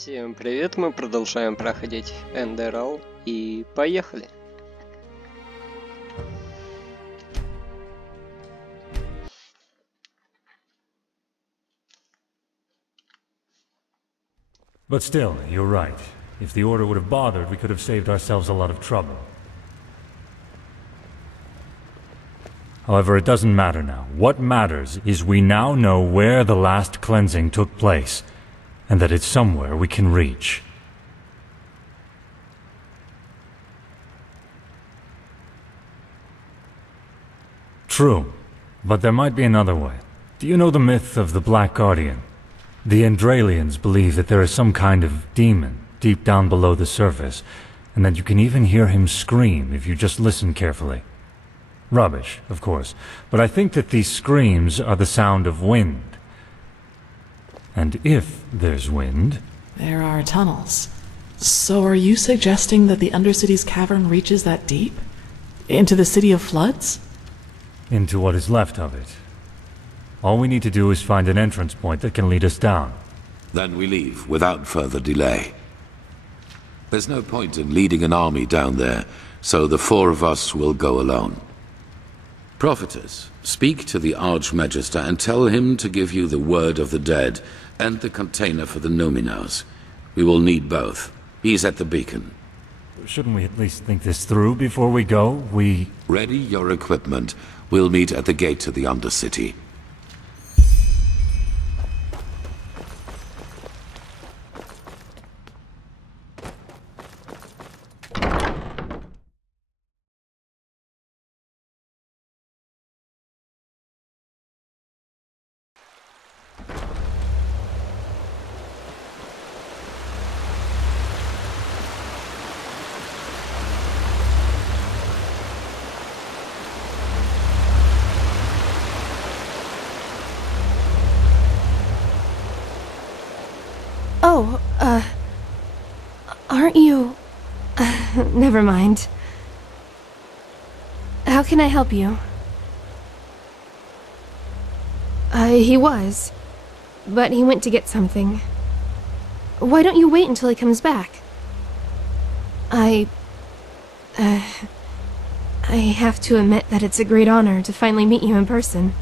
Всем привет, мы продолжаем проходить Enderal и поехали. But still, you're right. If the Order would have bothered, we could have saved ourselves a lot of trouble. However, it doesn't matter now. What matters is we now know where the last cleansing took place, and that it's somewhere we can reach. True, but there might be another way. Do you know the myth of the Black Guardian? The Endralians believe that there is some kind of demon deep down below the surface, and that you can even hear him scream if you just listen carefully. Rubbish, of course, but I think that these screams are the sound of wind. And if there's wind... There are tunnels. So are you suggesting that the Undercity's cavern reaches that deep? Into the City of Floods? Into what is left of it. All we need to do is find an entrance point that can lead us down. Then we leave without further delay. There's no point in leading an army down there, so the four of us will go alone. Prophetess, speak to the Archmagister and tell him to give you the word of the dead and the container for the Numinos. We will need both. He's at the beacon. Shouldn't we at least think this through before we go? Ready your equipment. We'll meet at the gate to the Undercity. Oh, aren't you... never mind. How can I help you? He was. But he went to get something. Why don't you wait until he comes back? I have to admit that it's a great honor to finally meet you in person.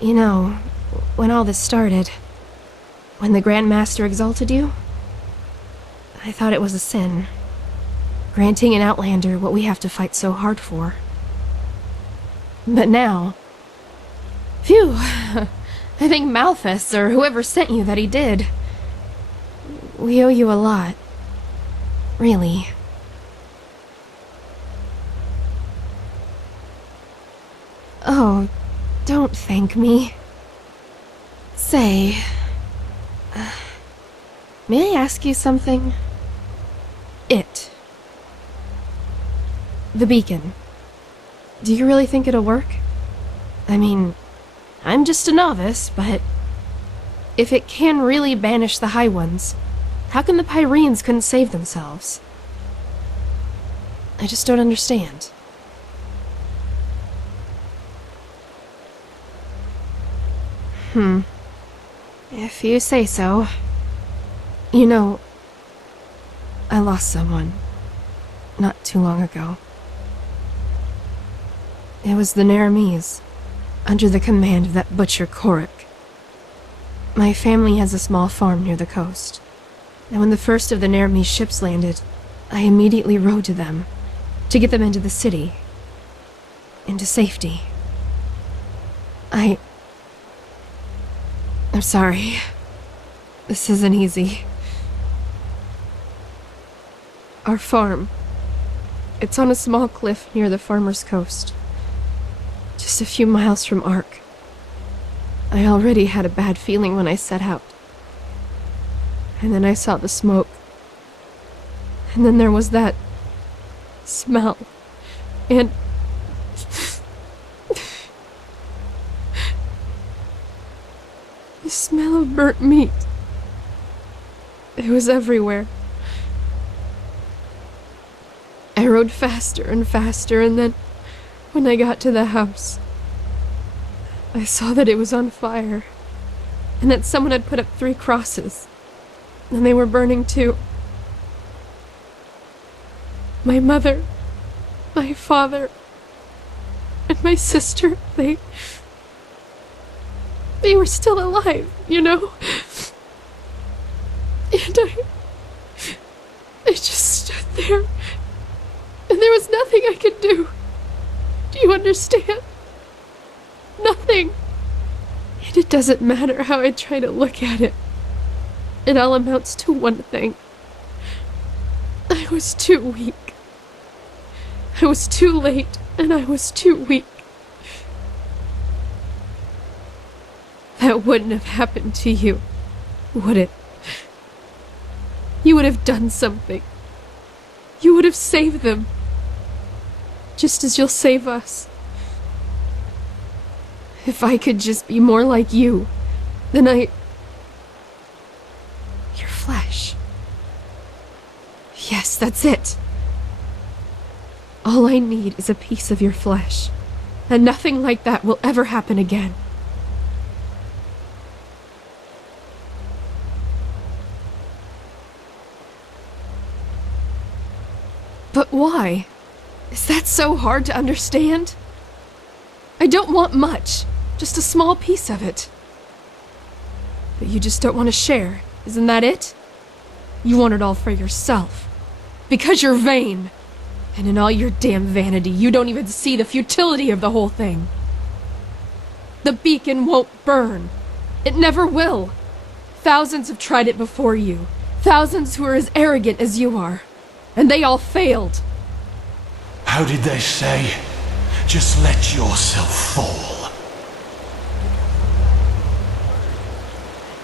You know, when all this started... when the Grand Master exalted you, I thought it was a sin. Granting an Outlander what we have to fight so hard for. But now... phew! I think Malthus, or whoever sent you, that he did. We owe you a lot. Really. Oh, don't thank me. Say... may I ask you something? The beacon. Do you really think it'll work? I mean, I'm just a novice, but... if it can really banish the High Ones, how come the Pyreans couldn't save themselves? I just don't understand. If you say so. You know, I lost someone not too long ago. It was the Naramis, under the command of that butcher Korik. My family has a small farm near the coast, and when the first of the Naramis ships landed, I immediately rode to them, to get them into the city, into safety. I'm sorry. This isn't easy. Our farm. It's on a small cliff near the farmer's coast. Just a few miles from Ark. I already had a bad feeling when I set out. And then I saw the smoke. And then there was that... smell. And... the smell of burnt meat. It was everywhere. I rode faster and faster, and then, when I got to the house, I saw that it was on fire. and that someone had put up 3 crosses, and they were burning too. My mother, my father, and my sister, they were still alive, you know? And I just stood there, and there was nothing I could do. Do you understand? Nothing. And it doesn't matter how I try to look at it. It all amounts to one thing. I was too weak. I was too late, and I was too weak. That wouldn't have happened to you, would it? You would have done something. You would have saved them. Just as you'll save us. If I could just be more like you, then your flesh. Yes, that's it. All I need is a piece of your flesh, and nothing like that will ever happen again. But why? Is that so hard to understand? I don't want much, just a small piece of it. But you just don't want to share, isn't that it? You want it all for yourself. Because you're vain. And in all your damn vanity, you don't even see the futility of the whole thing. The beacon won't burn. It never will. Thousands have tried it before you. Thousands who are as arrogant as you are. And they all failed. How did they say? Just let yourself fall.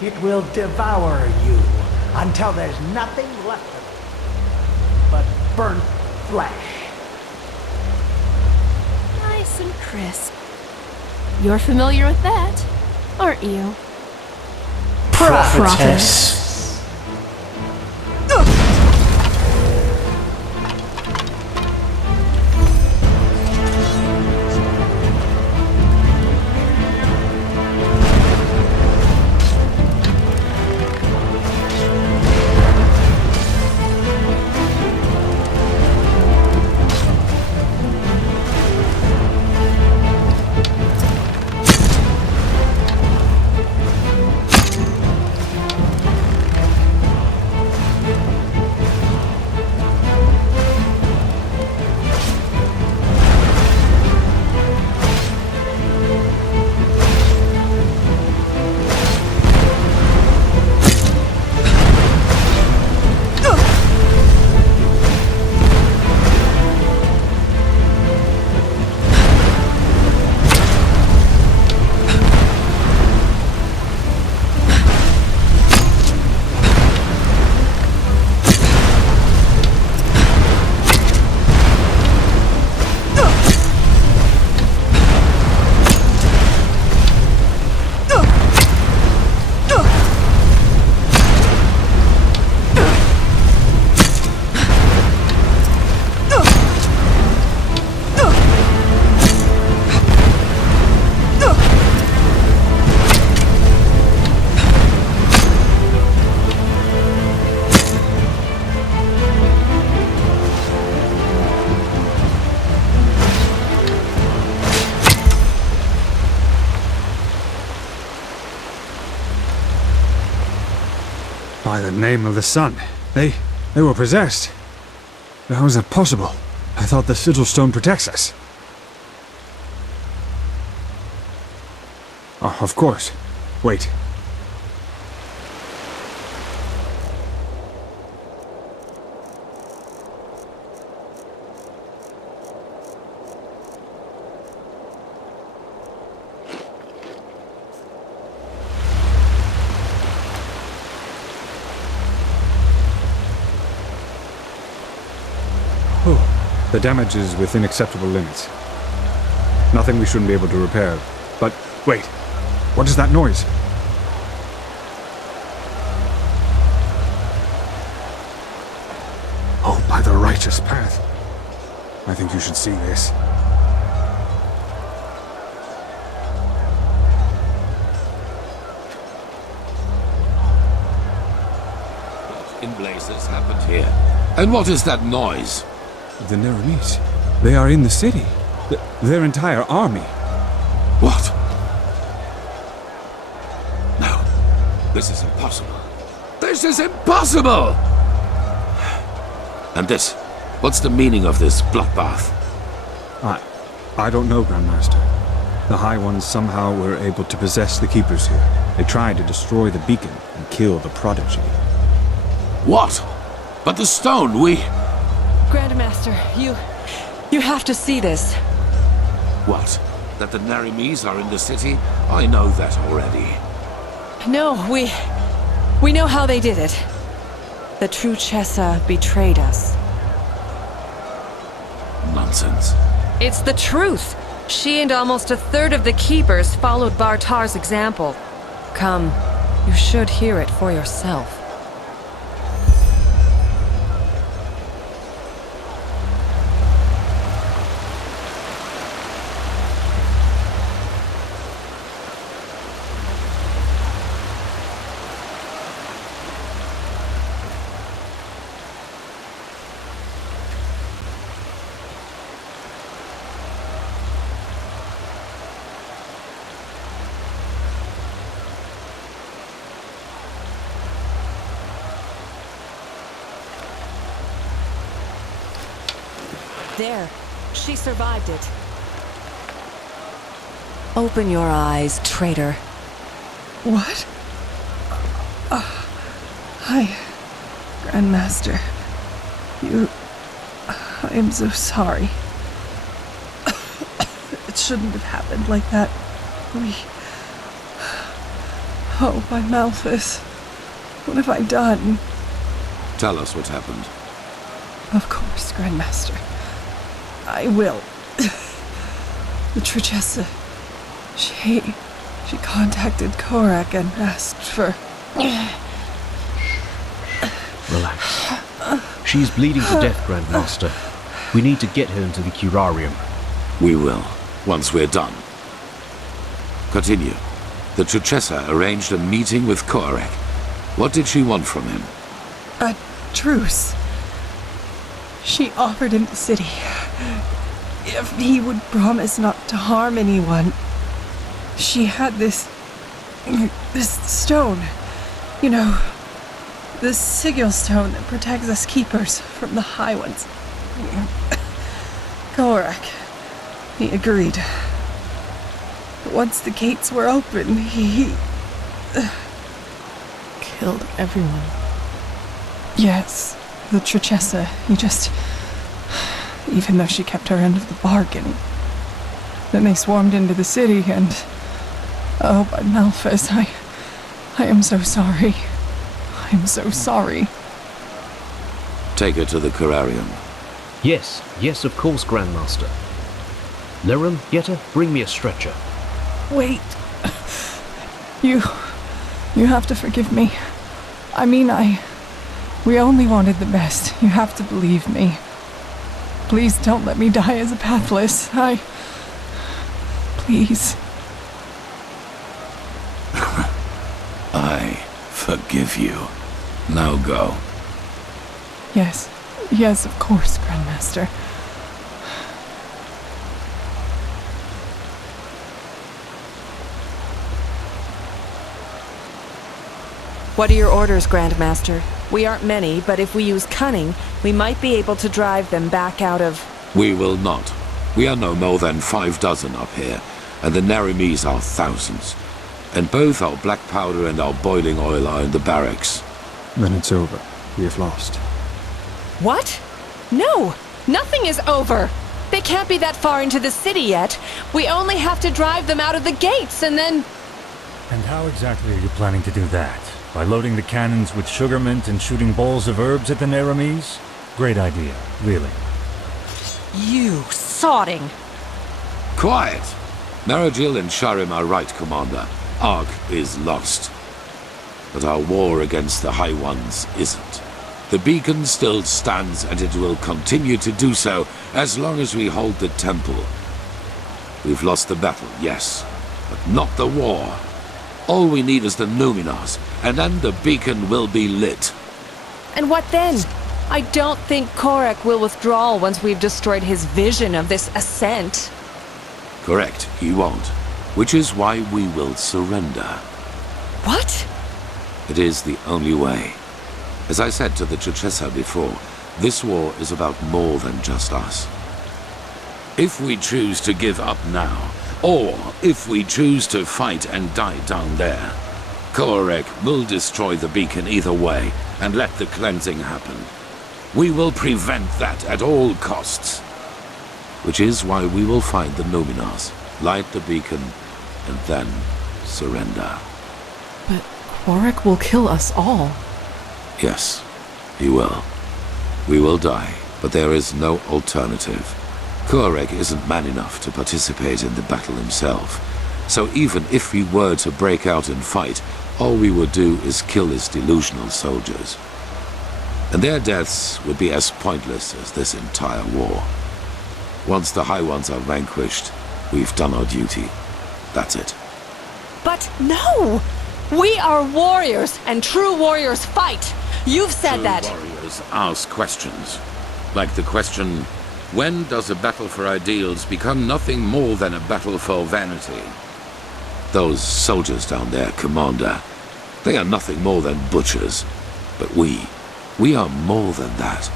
It will devour you until there's nothing left of it but burnt flesh. Nice and crisp. You're familiar with that, aren't you? Prophetess. By the name of the sun, they were possessed. How is that possible? I thought the sigil stone protects us. Oh, of course. Wait. The damage is within acceptable limits. Nothing we shouldn't be able to repair. But, wait. What is that noise? Oh, by the righteous path. I think you should see this. in blazes happened here? And what is that noise? The Neramis. They are in the city. Their entire army. What? No. This is impossible. This is impossible! And this? What's the meaning of this bloodbath? I don't know, Grandmaster. The High Ones somehow were able to possess the Keepers here. They tried to destroy the beacon and kill the Prodigy. What? But the stone, we... Grandmaster, you have to see this. What? That the Neramis are in the city? I know that already. No, we know how they did it. The true Chessa betrayed us. Nonsense. It's the truth. She and almost a third of the Keepers followed Bartar's example. Come, you should hear it for yourself. There. She survived it. Open your eyes, traitor. What? Hi, Grandmaster. I am so sorry. It shouldn't have happened like that. Oh, my Malthus. What have I done? Tell us what happened. Of course, Grandmaster. I will. The Trichessa, she contacted Korak and asked for... Relax. She's bleeding to death, Grandmaster. We need to get her into the curarium. We will, once we're done. Continue. The Trichessa arranged a meeting with Korak. What did she want from him? A truce. She offered him the city if he would promise not to harm anyone. She had this stone, you know, the sigil stone that protects us Keepers from the High Ones. Korak, he agreed. But once the gates were open, he Killed everyone. Yes, the Trichessa, he just... Even though she kept her end of the bargain. Then they swarmed into the city and... Oh, by Malthus, I am so sorry. I'm so sorry. Take her to the curarium. Yes, of course, Grandmaster. Nerum, Yetta, bring me a stretcher. Wait. You have to forgive me. I mean, we only wanted the best. You have to believe me. Please don't let me die as a pathless. Please. I forgive you. Now go. Yes, of course, Grandmaster. What are your orders, Grandmaster? We aren't many, but if we use cunning, we might be able to drive them back out of... We will not. We are no more than 6 up here, and the Neramis are thousands. And both our black powder and our boiling oil are in the barracks. Then it's over. We have lost. What? No! Nothing is over! They can't be that far into the city yet. We only have to drive them out of the gates, and then... And how exactly are you planning to do that? By loading the cannons with sugar mint and shooting balls of herbs at the Neramis? Great idea, really. You sodding! Quiet! Marajil and Sharim are right, Commander. Ark is lost. But our war against the High Ones isn't. The beacon still stands, and it will continue to do so as long as we hold the temple. We've lost the battle, yes, but not the war. All we need is the Numenors, and then the beacon will be lit. And what then? I don't think Korek will withdraw once we've destroyed his vision of this ascent. Correct, he won't. Which is why we will surrender. What? It is the only way. As I said to the Chachesa before, this war is about more than just us. If we choose to give up now, or if we choose to fight and die down there, Korek will destroy the beacon either way and let the cleansing happen. We will prevent that at all costs. Which is why we will find the Numenors, light the beacon, and then surrender. But Korek will kill us all. Yes, he will. We will die, but there is no alternative. Korek isn't man enough to participate in the battle himself, so even if we were to break out and fight, all we would do is kill his delusional soldiers. And their deaths would be as pointless as this entire war. Once the High Ones are vanquished, we've done our duty. That's it. But no! We are warriors, and true warriors fight! You've said that! True warriors ask questions. Like the question, when does a battle for ideals become nothing more than a battle for vanity? Those soldiers down there, Commander, they are nothing more than butchers. But we are more than that.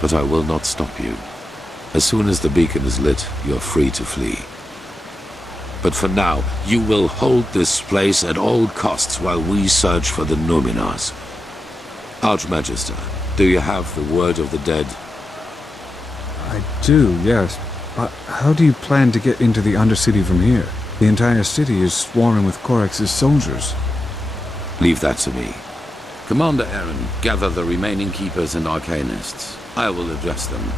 But I will not stop you. As soon as the beacon is lit, you're free to flee. But for now, you will hold this place at all costs while we search for the Numenors. Archmagister, do you have the word of the dead? I do, yes. But how do you plan to get into the Undercity from here? The entire city is swarming with Korek's soldiers. Leave that to me. Commander Aaron, gather the remaining keepers and arcanists. I will address them.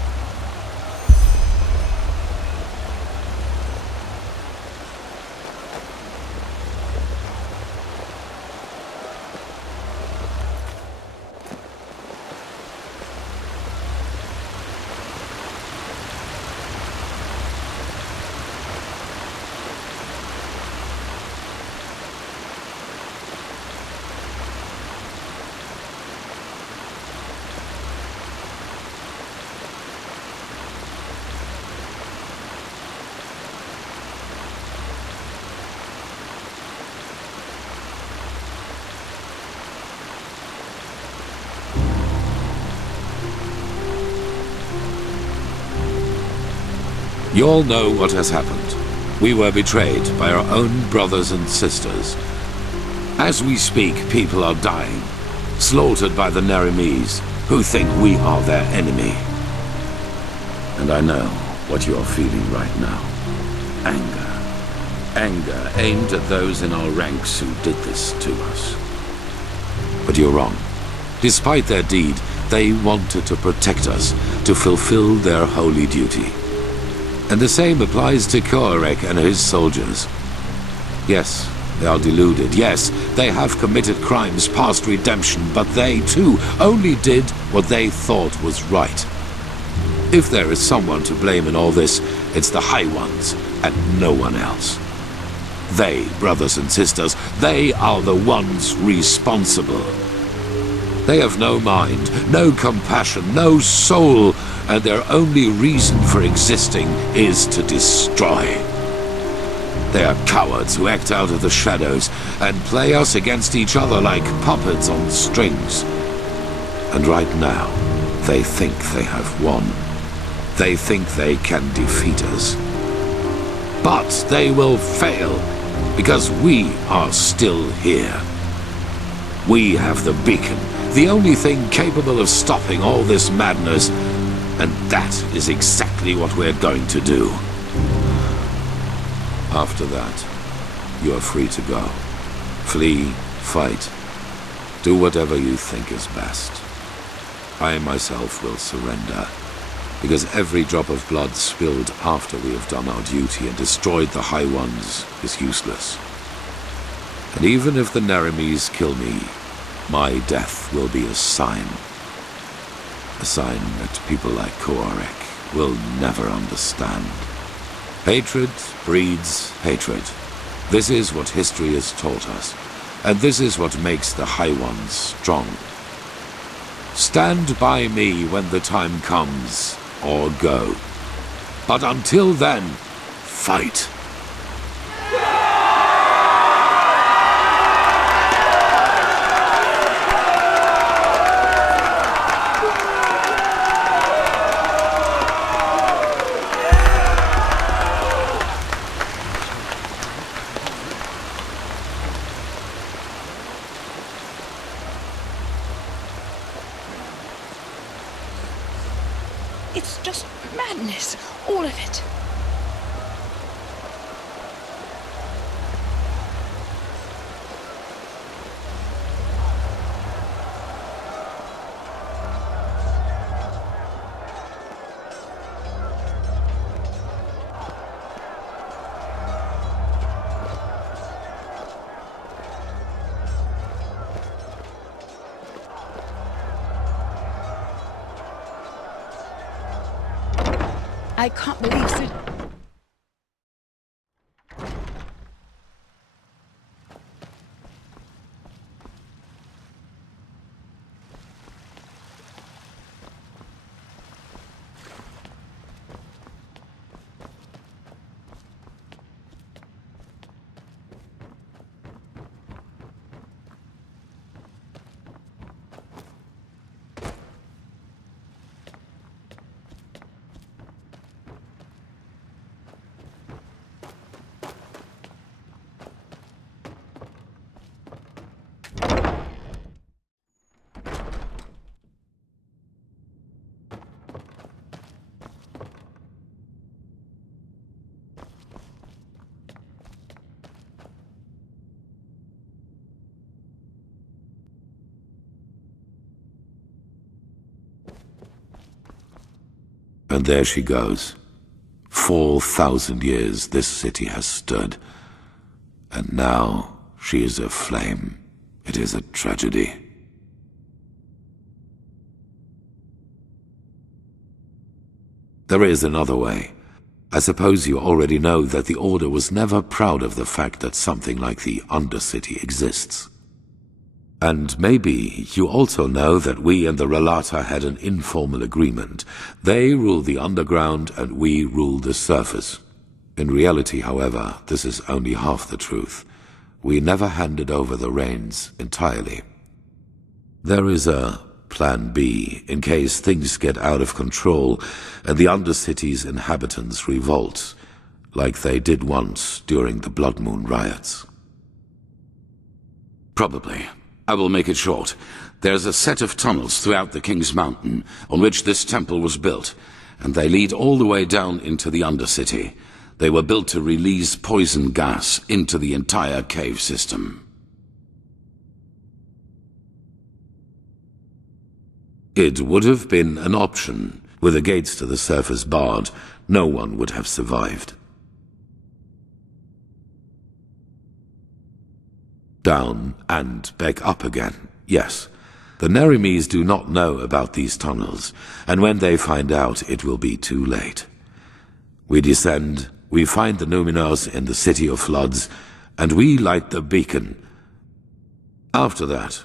You all know what has happened. We were betrayed by our own brothers and sisters. As we speak, people are dying, slaughtered by the Nerimes, who think we are their enemy. And I know what you are feeling right now. Anger. Anger aimed at those in our ranks who did this to us. But you're wrong. Despite their deed, they wanted to protect us, to fulfill their holy duty. And the same applies to Korek and his soldiers. Yes, they are deluded. Yes, they have committed crimes past redemption, but they, too, only did what they thought was right. If there is someone to blame in all this, it's the High Ones, and no one else. They, brothers and sisters, they are the ones responsible. They have no mind, no compassion, no soul, and their only reason for existing is to destroy. They are cowards who act out of the shadows and play us against each other like puppets on strings. And right now, they think they have won. They think they can defeat us. But they will fail, because we are still here. We have the beacon, the only thing capable of stopping all this madness, and that is exactly what we're going to do. After that, you are free to go. Flee, fight, do whatever you think is best. I myself will surrender, because every drop of blood spilled after we have done our duty and destroyed the High Ones is useless. And even if the Nerimes kill me, my death will be a sign. A sign that people like Korek will never understand. Hatred breeds hatred. This is what history has taught us, and this is what makes the High Ones strong. Stand by me when the time comes, or go. But until then, fight. It's just madness, all of it. I can't believe so. And there she goes. 4,000 years this city has stood. And now she is aflame. It is a tragedy. There is another way. I suppose you already know that the Order was never proud of the fact that something like the Undercity exists. And maybe you also know that we and the Relata had an informal agreement. They rule the underground and we rule the surface. In reality, however, this is only half the truth. We never handed over the reins entirely. There is a Plan B in case things get out of control and the Undercity's inhabitants revolt, like they did once during the Blood Moon riots. Probably. I will make it short. There's a set of tunnels throughout the King's Mountain on which this temple was built, and they lead all the way down into the Undercity. They were built to release poison gas into the entire cave system. It would have been an option. With the gates to the surface barred, no one would have survived. Down and back up again, yes. The Nerimes do not know about these tunnels, and when they find out, it will be too late. We descend, we find the Numenors in the City of Floods, and we light the beacon. After that,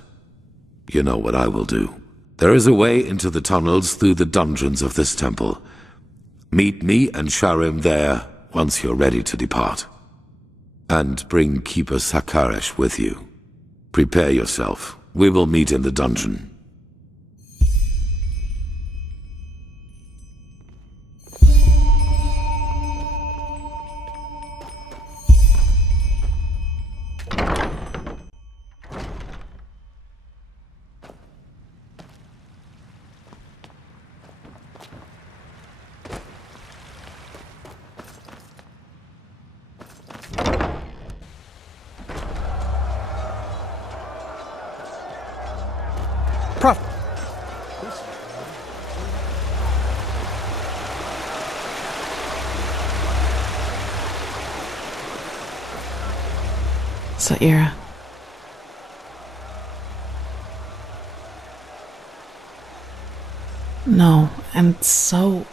you know what I will do. There is a way into the tunnels through the dungeons of this temple. Meet me and Sharim there once you're ready to depart. And bring Keeper Sakaresh with you. Prepare yourself. We will meet in the dungeon. Saira. No, and so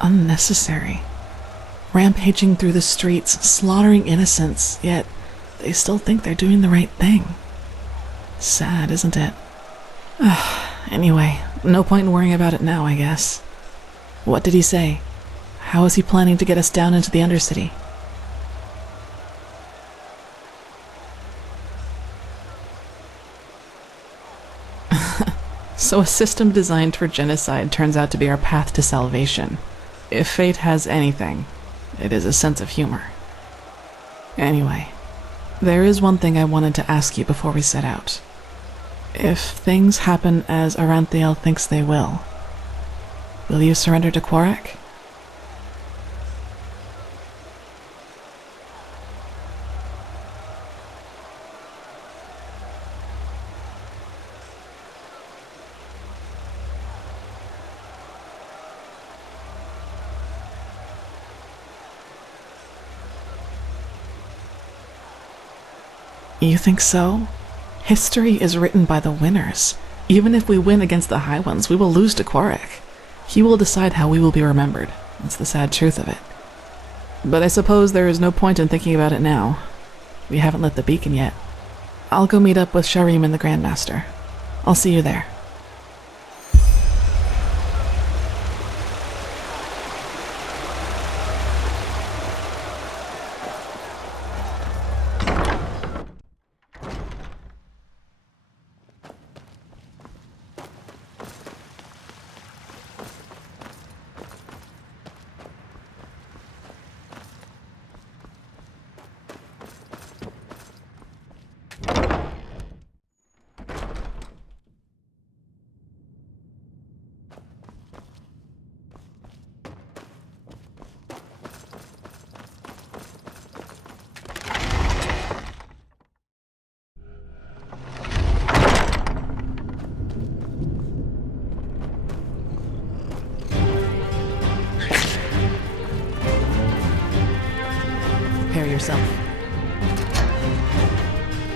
unnecessary. Rampaging through the streets, slaughtering innocents, yet they still think they're doing the right thing. Sad, isn't it? Ugh. Anyway, no point in worrying about it now, I guess. What did he say? How is he planning to get us down into the Undercity? So a system designed for genocide turns out to be our path to salvation. If fate has anything, it is a sense of humor. Anyway, there is one thing I wanted to ask you before we set out. If things happen as Aranthiel thinks they will you surrender to Quarek? You think so? History is written by the winners. Even if we win against the High Ones, we will lose to Quarek. He will decide how we will be remembered. That's the sad truth of it. But I suppose there is no point in thinking about it now. We haven't lit the beacon yet. I'll go meet up with Sharim and the Grandmaster. I'll see you there. Prepare yourself.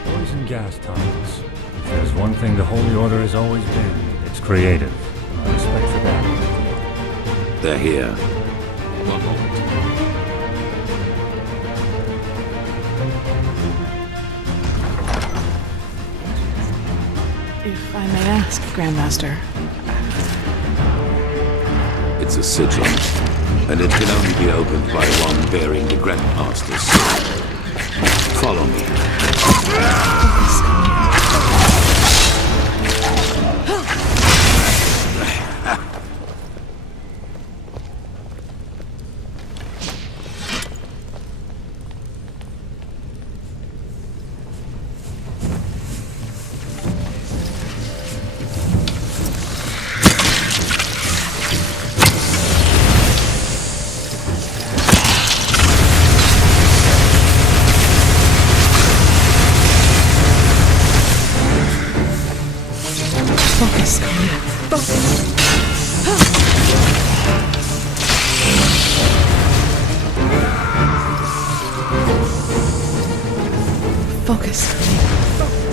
Poison gas tunnels. If there's one thing the Holy Order has always been, it's creative. I respect for that. They're here. One moment. If I may ask, Grandmaster. It's a sigil, and it can only be opened by one bearing the Grandmaster's seal. Follow me. Focus, Skoda. Focus. Focus, Skoda.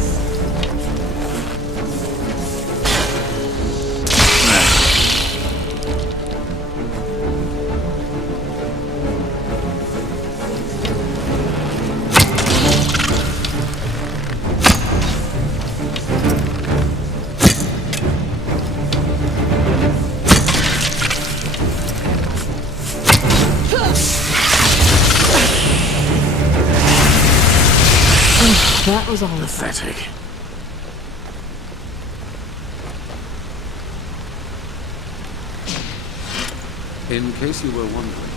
That was all pathetic. In case you were wondering.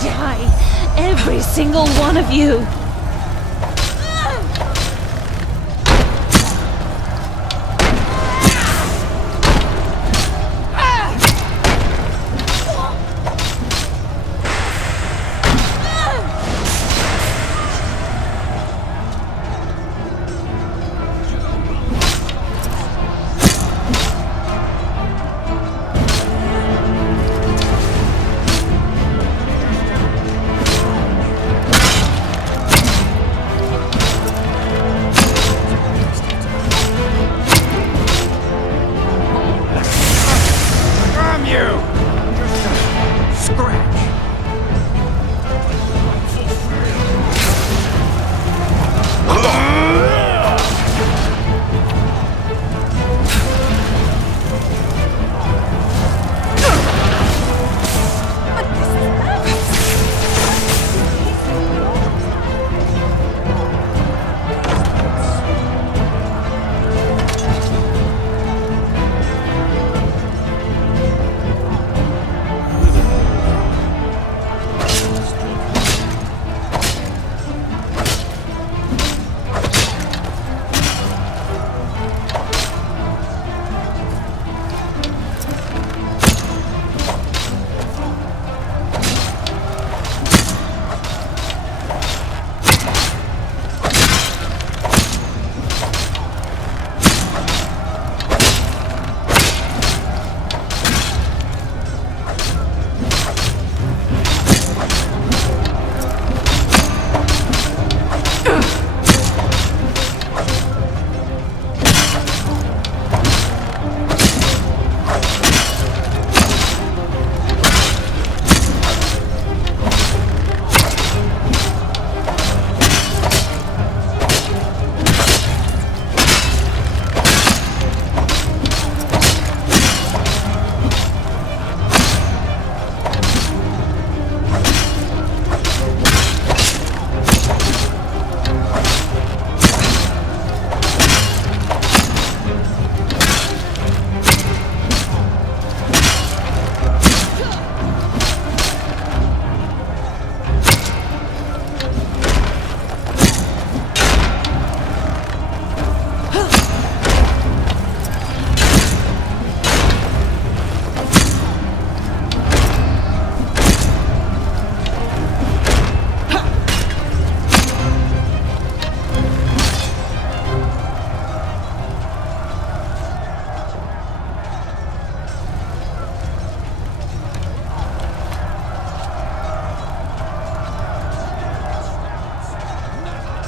Die, every single one of you.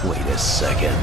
Wait a second.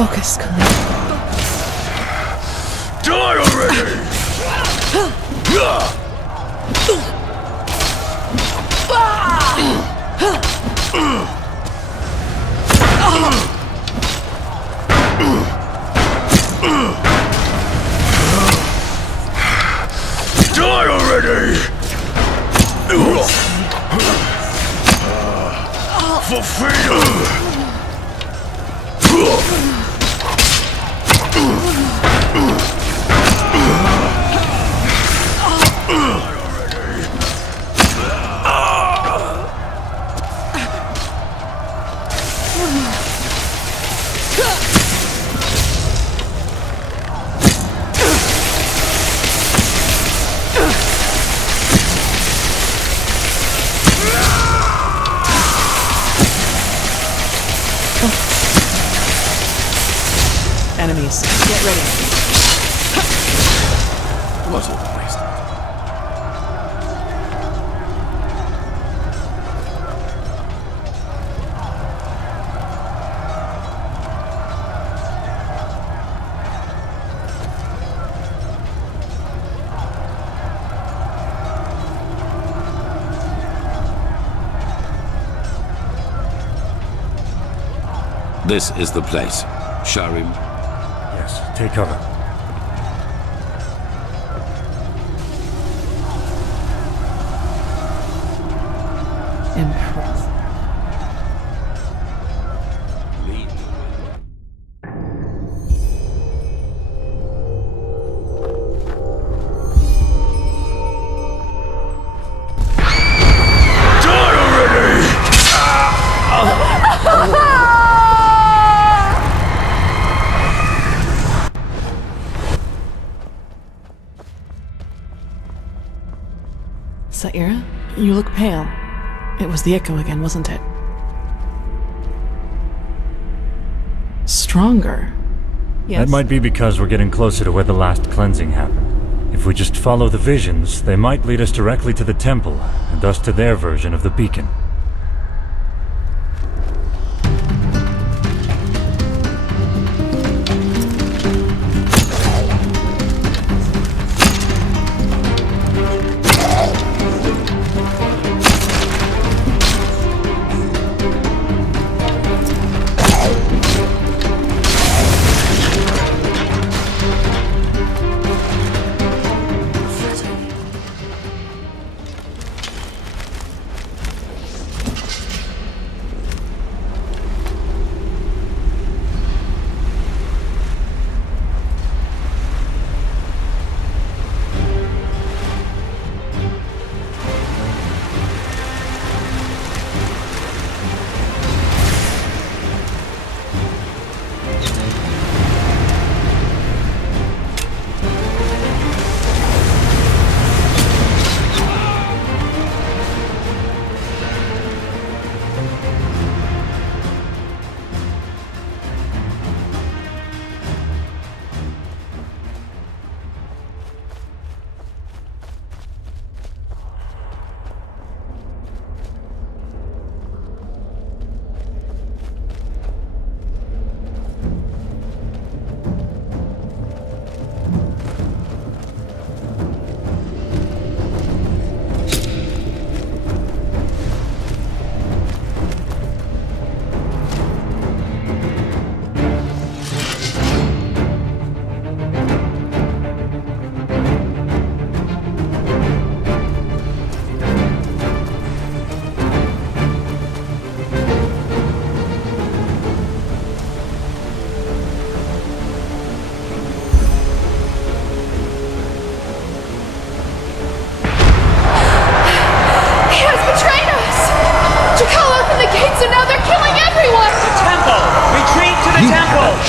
Focus, Khalid. Die already! Die already! For freedom! Enemies, get ready. Was it wasted? This is the place. Skairim? Yes, take cover. Impressive. Saira, you look pale. It was the echo again, wasn't it? Stronger. Yes. That might be because we're getting closer to where the last cleansing happened. If we just follow the visions, they might lead us directly to the temple, and thus to their version of the beacon.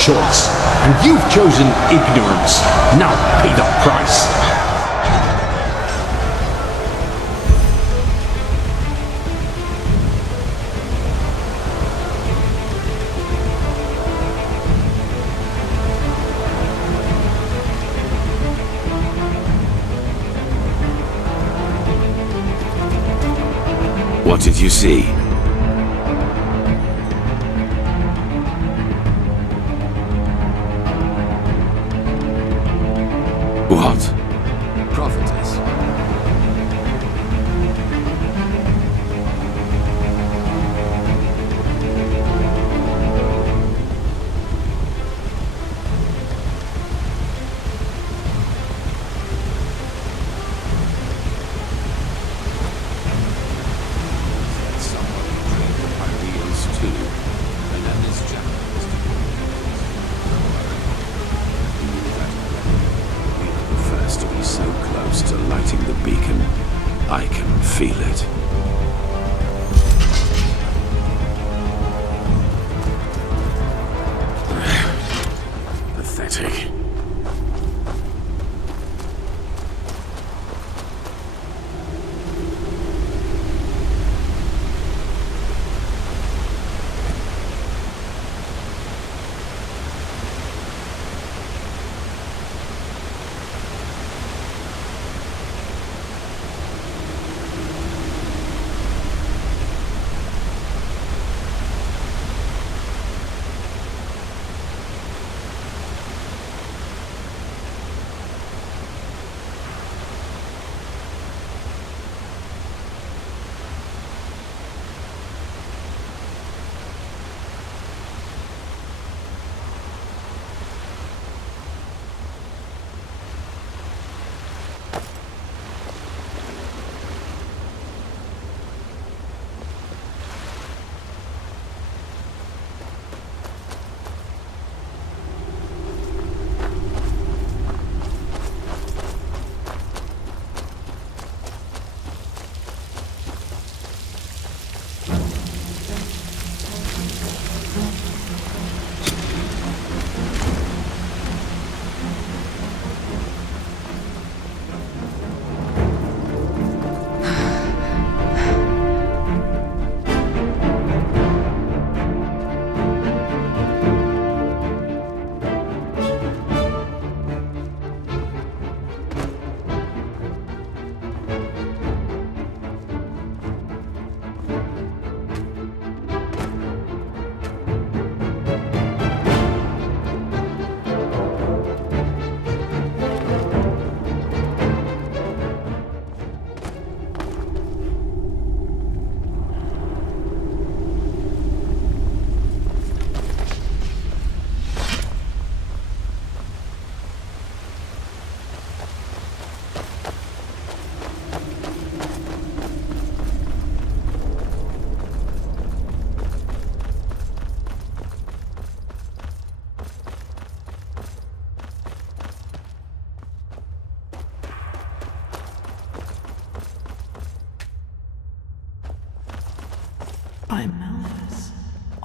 Choice, and you've chosen ignorance. Now pay the price. What did you see? What? Prophetess. I can feel it. Pathetic.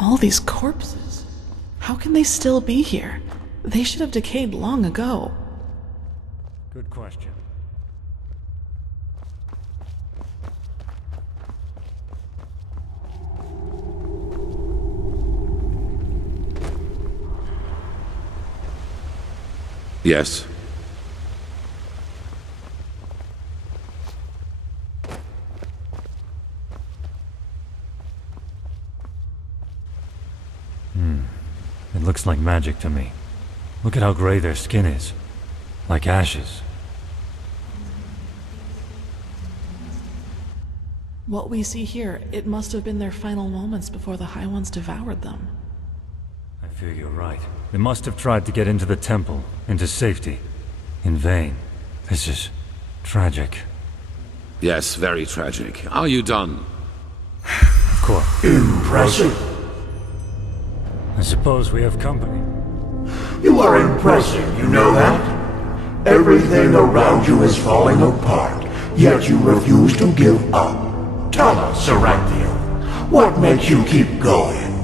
All these corpses. How can they still be here? They should have decayed long ago. Good question. Yes. It looks like magic to me. Look at how gray their skin is. Like ashes. What we see here, it must have been their final moments before the High Ones devoured them. I fear you're right. They must have tried to get into the temple, into safety. In vain. This is tragic. Yes, very tragic. Are you done? Of course. Impressive. I suppose we have company. You are impressive, you know that? Everything around you is falling apart, yet you refuse to give up. Tell us, Saranthia, what makes you keep going?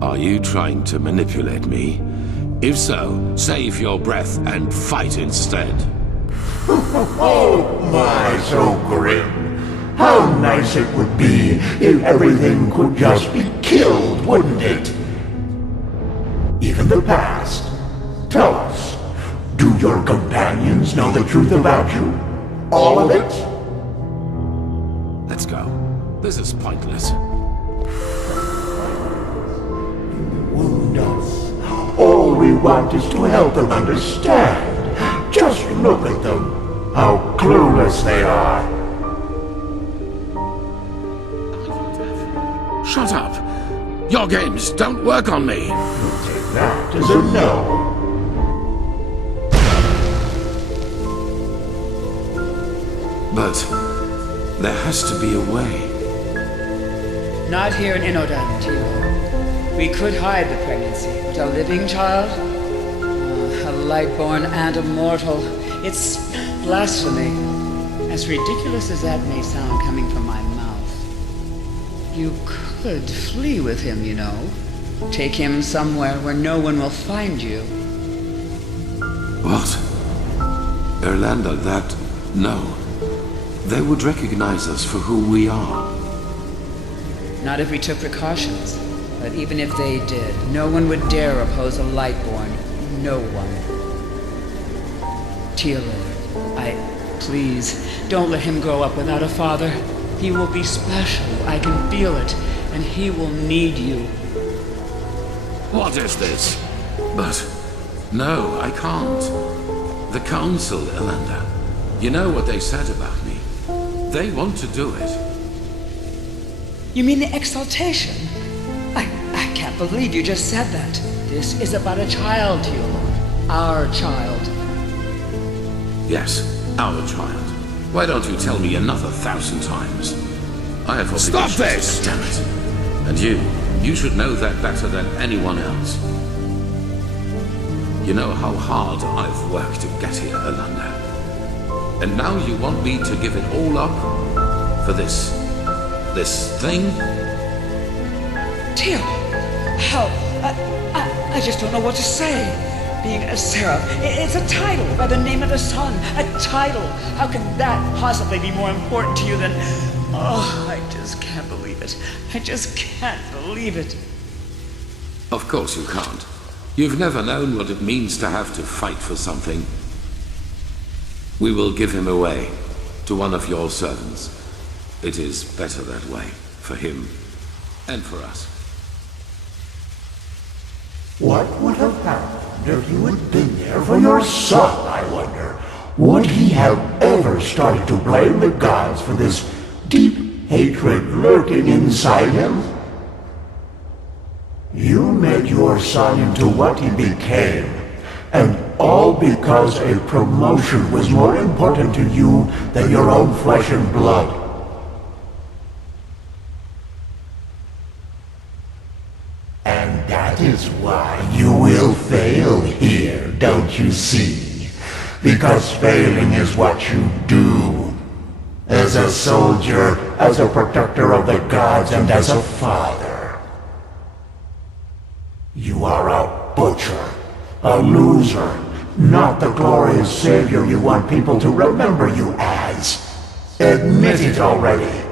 Are you trying to manipulate me? If so, save your breath and fight instead. Oh my, so grim. How nice it would be if everything could just be killed, wouldn't it? Even the past. Tell us, do your companions know the truth about you? All of it? Let's go. This is pointless. Wound us. All we want is to help them understand. Just look at them. How clueless they are. Shut up! Your games don't work on me! We'll take that as a no. But there has to be a way. Not here in Inodan, Tio. We could hide the pregnancy, but a living child? A lightborn and a mortal. It's blasphemy. As ridiculous as that may sound coming from my mouth. You could flee with him, you know. Take him somewhere where no one will find you. What? Erlander, that... no. They would recognize us for who we are. Not if we took precautions. But even if they did, no one would dare oppose a Lightborn. No one. Teal'c, please, don't let him grow up without a father. He will be special, I can feel it, and he will need you. What is this? But... no, I can't. The Council, Erlander. You know what they said about me. They want to do it. You mean the exaltation? I can't believe you just said that. This is about a child, Teal'c. Our child. Yes, our child. Why don't you tell me another 1,000 times? I have obligations. Stop this! Damn it. And you should know that better than anyone else. You know how hard I've worked to get here, Erlander. And now you want me to give it all up? For this thing? Teal'c, help! I just don't know what to say. Being a seraph, it's a title by the name of the sun. A title. How can that possibly be more important to you than... oh, I just can't believe it. I just can't believe it. Of course you can't. You've never known what it means to have to fight for something. We will give him away to one of your servants. It is better that way, for him and for us. What would have happened if you had been there for your son, I wonder? Would he have ever started to blame the gods for this deep hatred lurking inside him? You made your son into what he became, and all because a promotion was more important to you than your own flesh and blood. And that is why you will fail here, don't you see? Because failing is what you do. As a soldier, as a protector of the gods, and as a father. You are a butcher, a loser, not the glorious savior you want people to remember you as. Admit it already.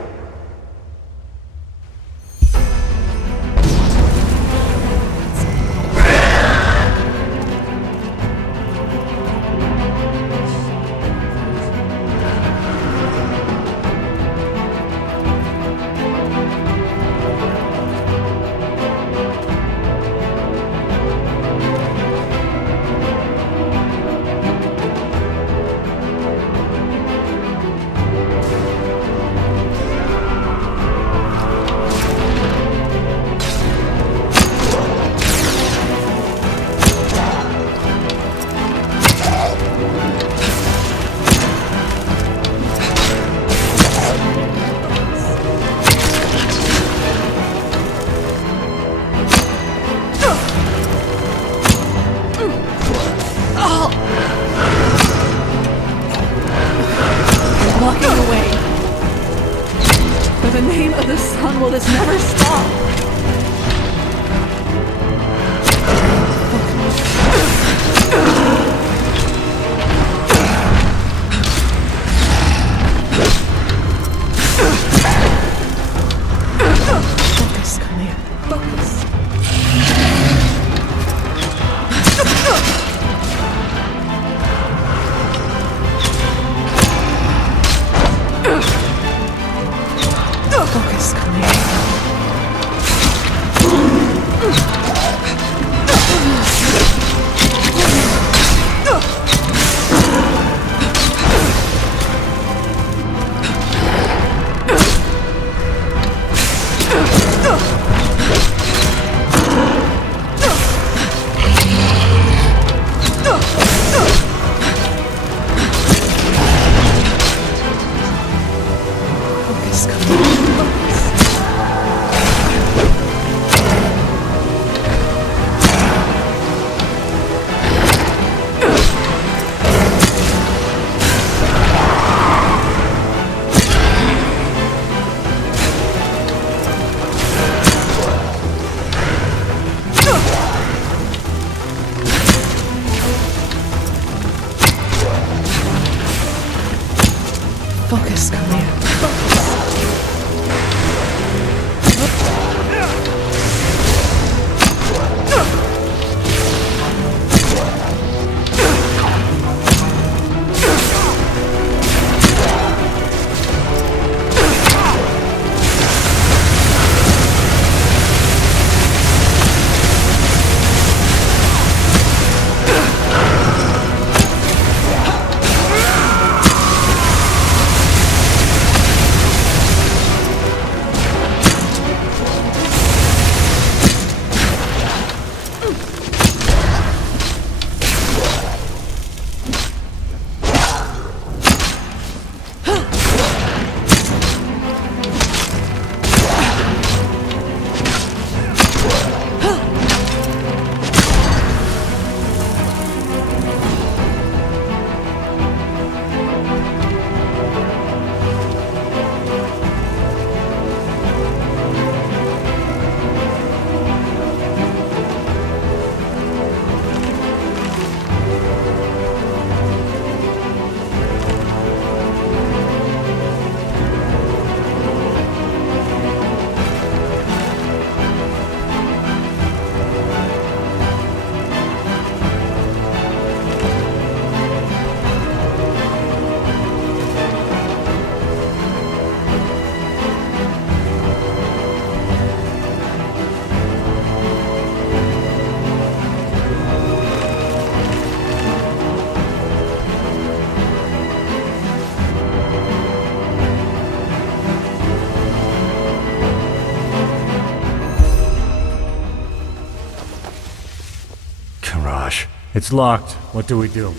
It's locked. What do we do?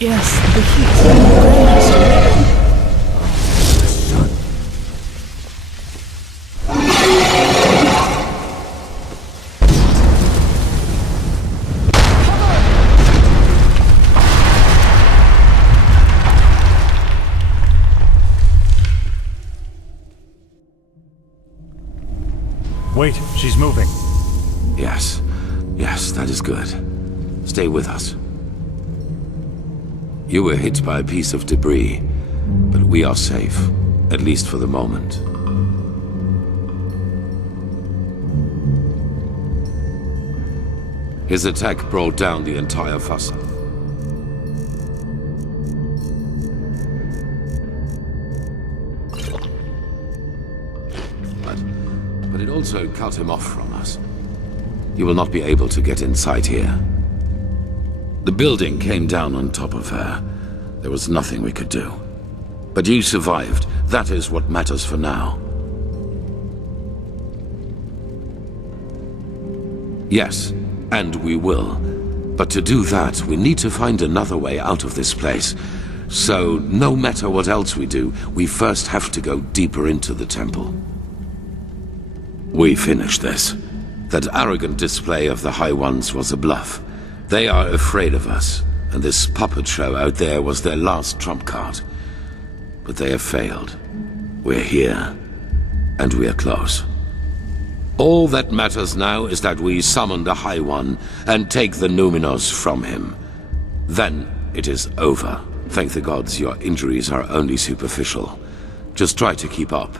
Yes, the heat. She's moving. Yes. Yes, that is good. Stay with us. You were hit by a piece of debris, but we are safe, at least for the moment. His attack brought down the entire facade. But it also cut him off from us. You will not be able to get inside here. The building came down on top of her. There was nothing we could do. But you survived. That is what matters for now. Yes, and we will. But to do that, we need to find another way out of this place. So, no matter what else we do, we first have to go deeper into the temple. We finish this. That arrogant display of the High Ones was a bluff. They are afraid of us, and this puppet show out there was their last trump card. But they have failed. We're here, and we are close. All that matters now is that we summon the High One and take the Numinos from him. Then it is over. Thank the gods your injuries are only superficial. Just try to keep up.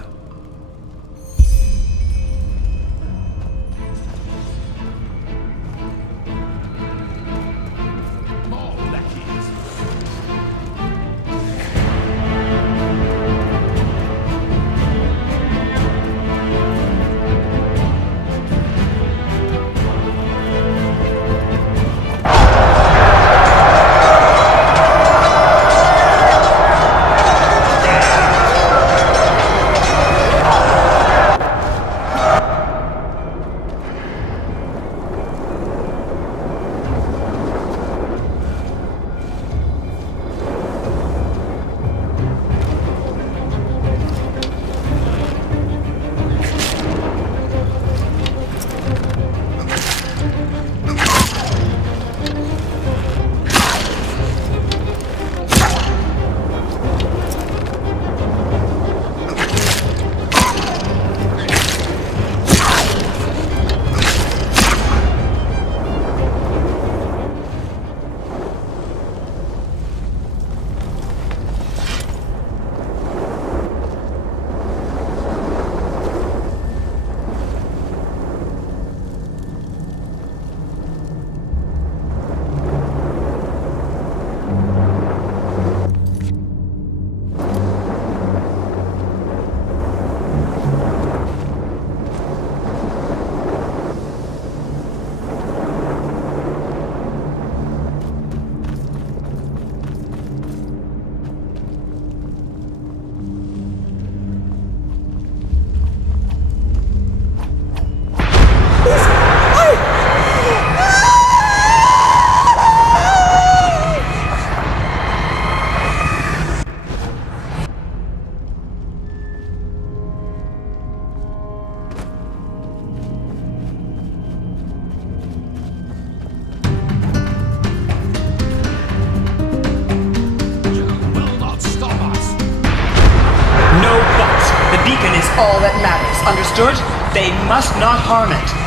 all that matters. Understood? They must not harm it.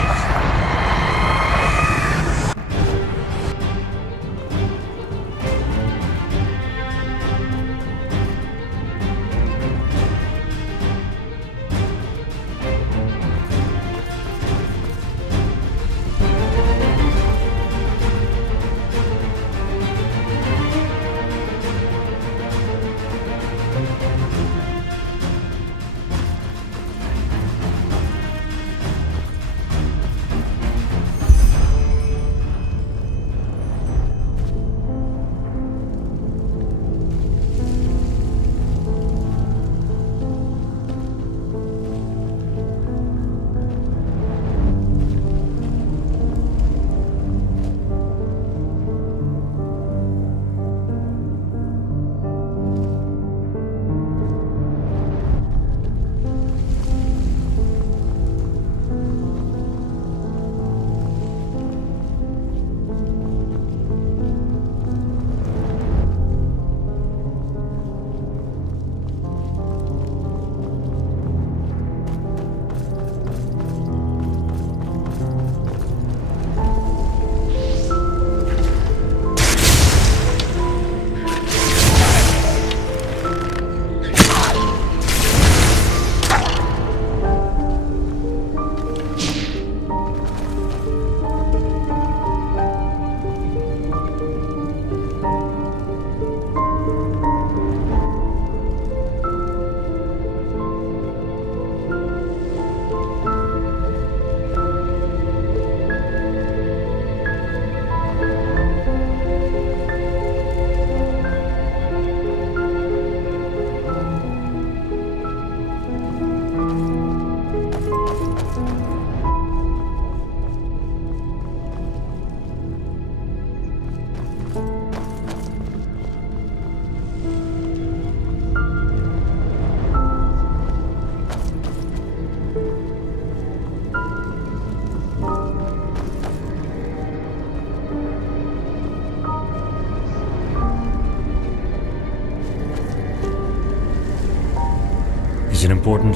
Is it important?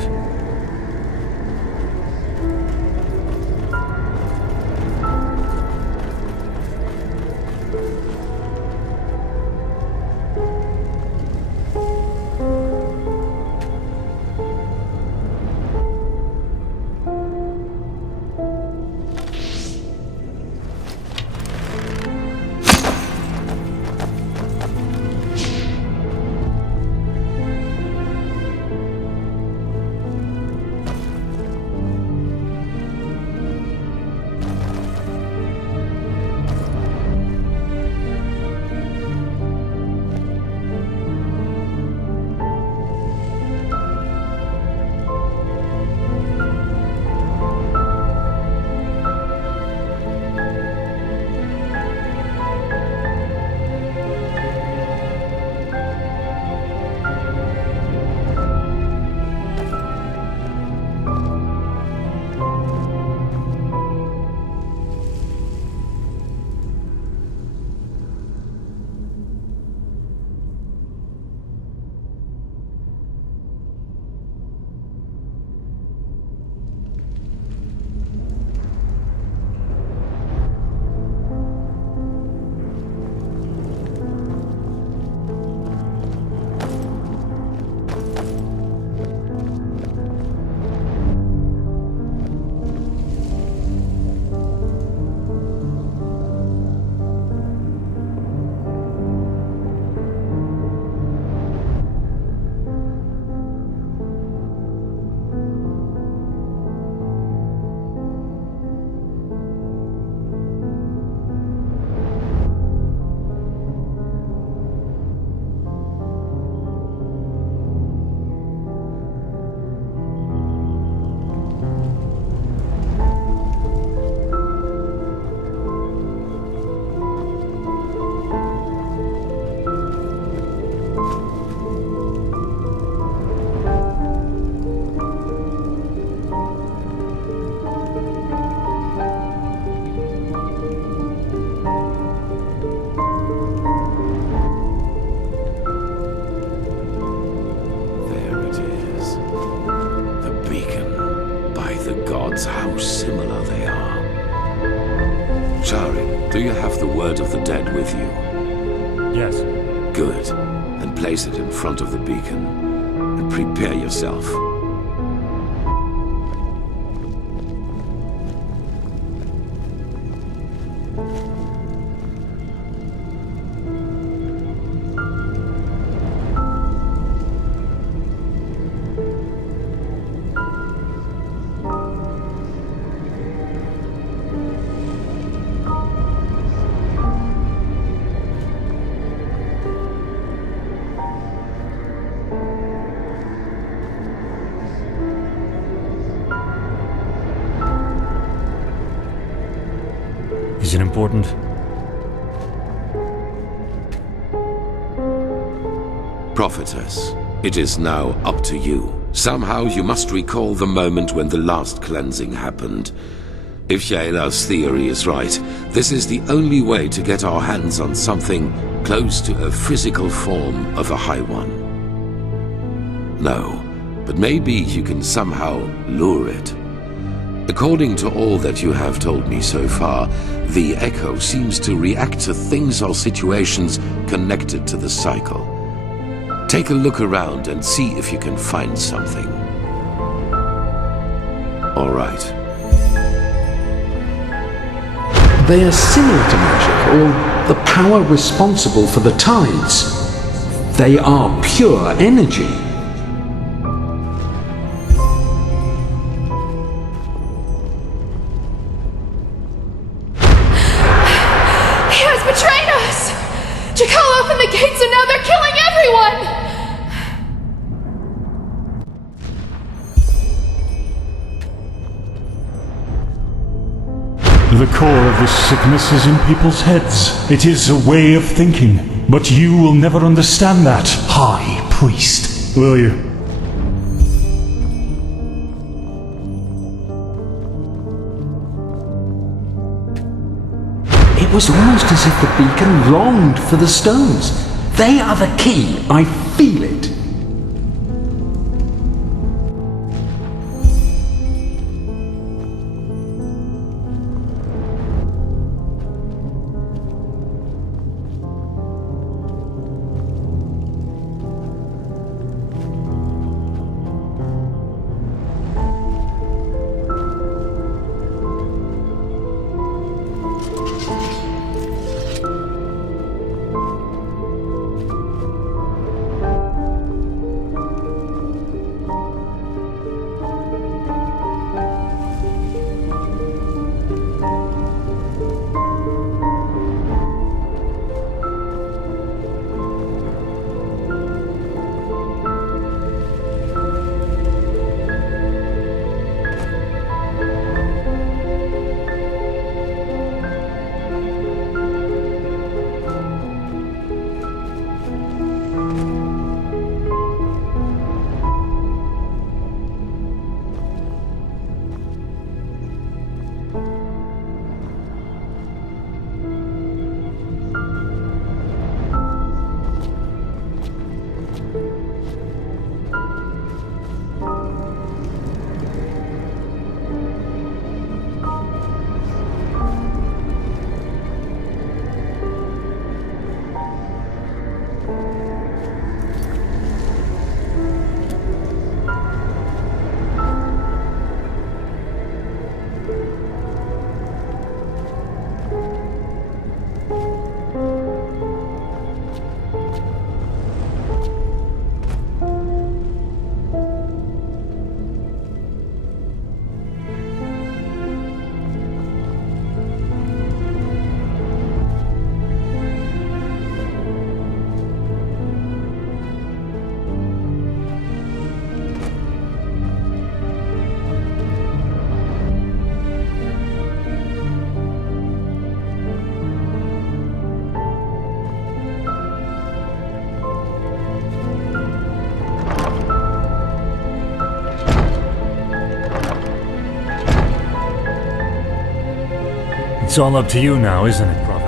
How similar they are. Shari, do you have the word of the dead with you? Yes. Good. Then place it in front of the beacon and prepare yourself. Is it important? Prophetess, it is now up to you. Somehow you must recall the moment when the last cleansing happened. If Shayla's theory is right, this is the only way to get our hands on something close to a physical form of a High One. No, but maybe you can somehow lure it. According to all that you have told me so far, the Echo seems to react to things or situations connected to the cycle. Take a look around and see if you can find something. All right. They are similar to magic, or the power responsible for the tides. They are pure energy. The core of this sickness is in people's heads. It is a way of thinking. But you will never understand that, High Priest. Will you? It was almost as if the beacon longed for the stones. They are the key. I feel it. It's all up to you now, isn't it, Prophetess?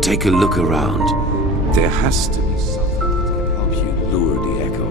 Take a look around. There has to be something that can help you lure the echo.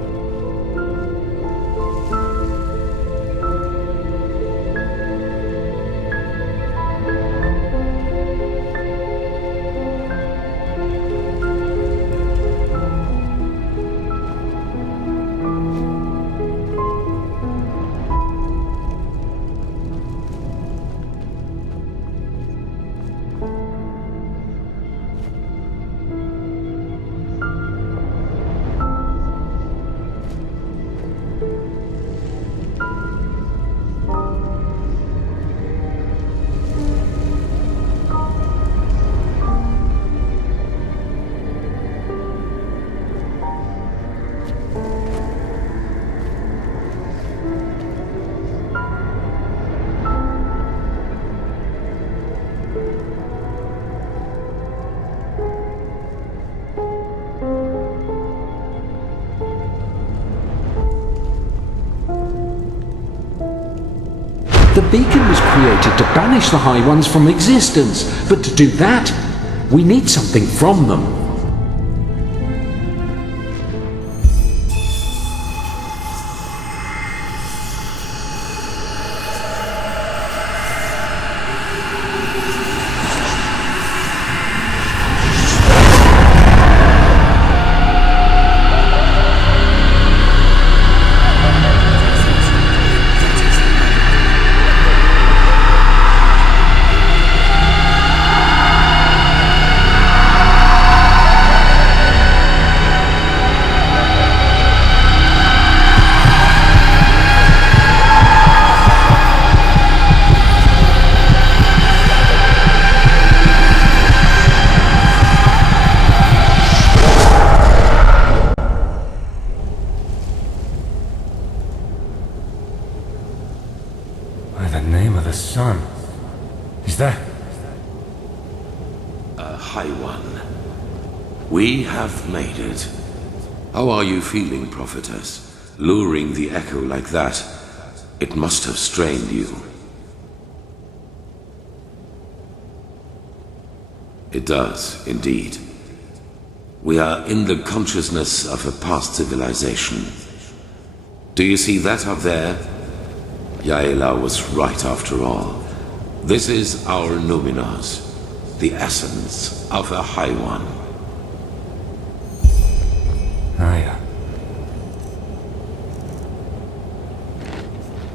The beacon was created to banish the High Ones from existence, but to do that, we need something from them. By the name of the sun. Is that... A High One. We have made it. How are you feeling, Prophetess? Luring the echo like that, it must have strained you. It does, indeed. We are in the consciousness of a past civilization. Do you see that up there? Yaela was right after all. This is our Numinars, the essence of a High One.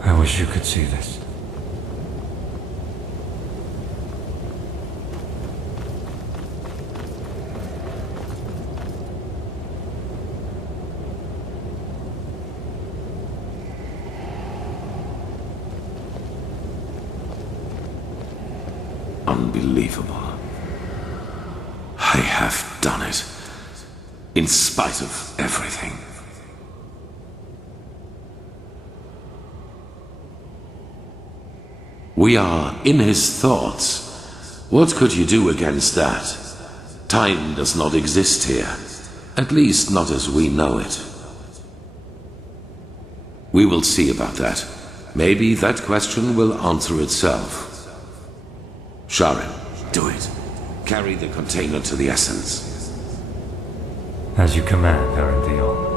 I wish you could see this. Unbelievable. I have done it. In spite of everything. We are in his thoughts. What could you do against that? Time does not exist here. At least not as we know it. We will see about that. Maybe that question will answer itself. Sharim, do it. Carry the container to the essence. As you command, Erendil.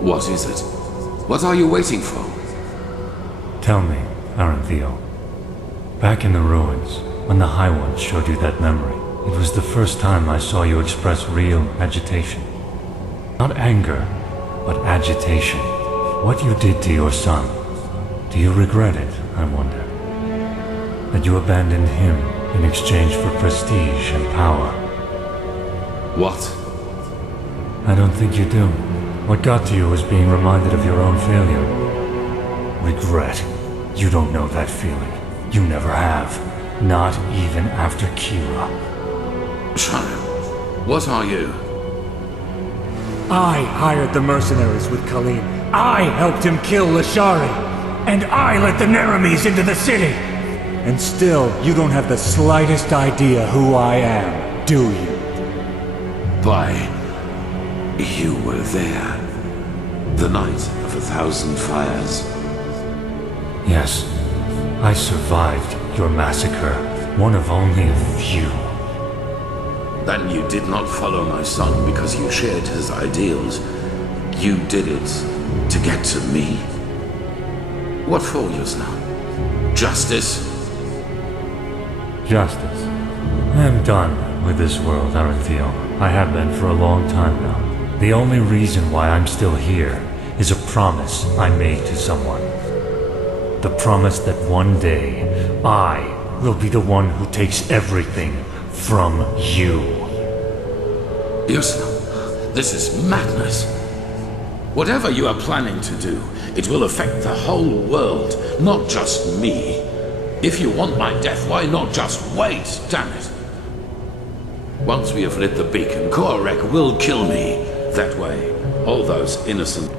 What is it? What are you waiting for? Tell me, Erendil. Back in the ruins, when the High Ones showed you that memory, it was the first time I saw you express real agitation. Not anger, but agitation. What you did to your son, do you regret it, I wonder? That you abandoned him in exchange for prestige and power? What? I don't think you do. What got to you was being reminded of your own failure. Regret. You don't know that feeling. You never have. Not even after Kira. Sharim, what are you? I hired the mercenaries with Khalim. I helped him kill Lashari. And I let the Neramis into the city. And still, you don't have the slightest idea who I am, do you? Why, you were there. The night of 1,000 fires. Yes, I survived your massacre. One of only a few. Then you did not follow my son because you shared his ideals. You did it to get to me. What for, Yusna? Justice? Justice. I am done with this world, Erendil. I have been for a long time now. The only reason why I'm still here is a promise I made to someone. The promise that one day, I will be the one who takes everything from you. Yusna, this is madness. Whatever you are planning to do, it will affect the whole world, not just me. If you want my death, why not just wait, damn it? Once we have lit the beacon, Korek will kill me. That way, all those innocent...